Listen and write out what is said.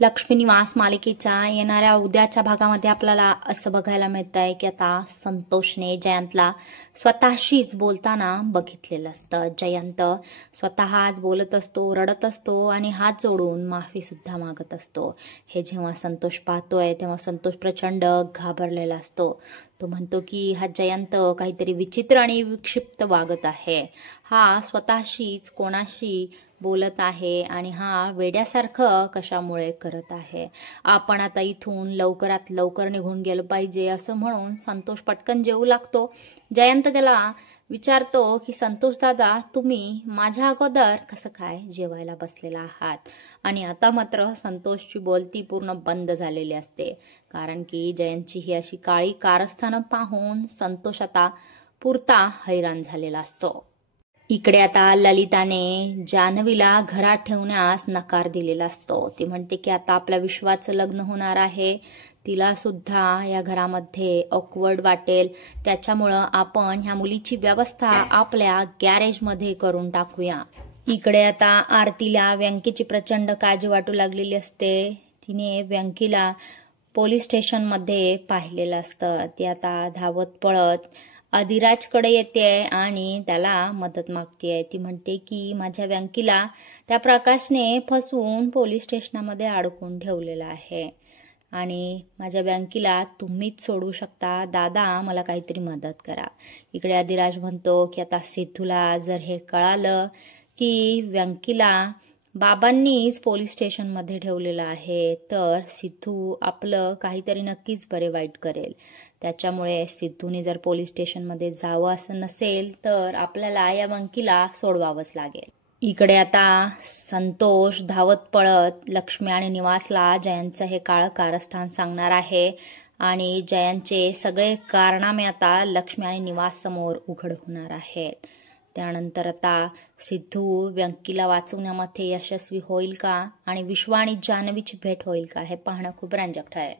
लक्ष्मी निवास मालिकेच्या येणाऱ्या उद्याच्या भागामध्ये आपल्याला असं बघायला मिळतंय की आता संतोषने जयंतला स्वतःशीच बोलताना बघितलेलं असतं. जयंत स्वतःच बोलत असतो, रडत असतो आणि हात जोडून माफी सुद्धा मागत असतो. हे जेव्हा संतोष पाहतोय तेव्हा संतोष प्रचंड घाबरलेला असतो. तो म्हणतो की हा जयंत काहीतरी विचित्र आणि विक्षिप्त वागत आहे. हा स्वतःशीच कोणाशी बोलत आहे आणि हा वेड्यासारखं कशामुळे करत आहे. आपण आता इथून लवकरात लवकर निघून गेलं पाहिजे असं म्हणून संतोष पटकन जेवू लागतो. जयंत त्याला विचारतो की संतोष दादा, तुम्ही माझ्या अगोदर कसं काय जेवायला बसलेला आहात? आणि आता मात्र संतोषची बोलती पूर्ण बंद झालेली असते, कारण की जयंतची ही अशी काळी कारस्थानं पाहून संतोष आता पुरता हैराण झालेला असतो. इकडे आता ललिताने जान्हवीला घरात ठेवण्यास नकार दिलेला असतो. ती म्हणते की आता आपल्या विश्वाचं लग्न होणार आहे, तिला सुद्धा या घरामध्ये ऑकवर्ड वाटेल, त्याच्यामुळं आपण ह्या मुलीची व्यवस्था आपल्या गॅरेजमध्ये करून टाकूया. इकडे आता आरतीला व्यंकीची प्रचंड काळजी वाटू लागलेली असते. तिने व्यंकीला पोलीस स्टेशनमध्ये पाहिलेलं असतं. ती आता धावत पळत अधिराजकडे येते आणि त्याला मदत मागते. ती म्हणते की माझ्या व्यंकीला त्या प्रकाशने फसवून पोलीस स्टेशनमध्ये अडकून ठेवलेलं आहे आणि माझ्या व्यंकीला तुम्हीच सोडू शकता. दादा, मला काहीतरी मदत करा. इकडे अधिराज म्हणतो की आता सिद्धूला जर हे कळालं की व्यंकीला बाबांनीच पोलीस स्टेशनमध्ये ठेवलेलं आहे तर सिद्धू आपलं काहीतरी नक्कीच बरे वाईट करेल. त्याच्यामुळे सिद्धूने जर पोलीस स्टेशनमध्ये जावं असं नसेल तर आपल्याला या व्यंकीला सोडवावंच लागेल. इकडे आता संतोष धावत पळत लक्ष्मी आणि निवासला जयंतचं हे काळं कारस्थान सांगणार आहे आणि जयंतचे सगळे कारनामे आता लक्ष्मी आणि निवास समोर उघड होणार आहेत. त्यानंतर आता सिद्धू व्यंकीला वाचवण्यामध्ये यशस्वी होईल का आणि विश्वा आणि जान्हवीची भेट होईल का, हे पाहणं खूप रंजक ठरेल.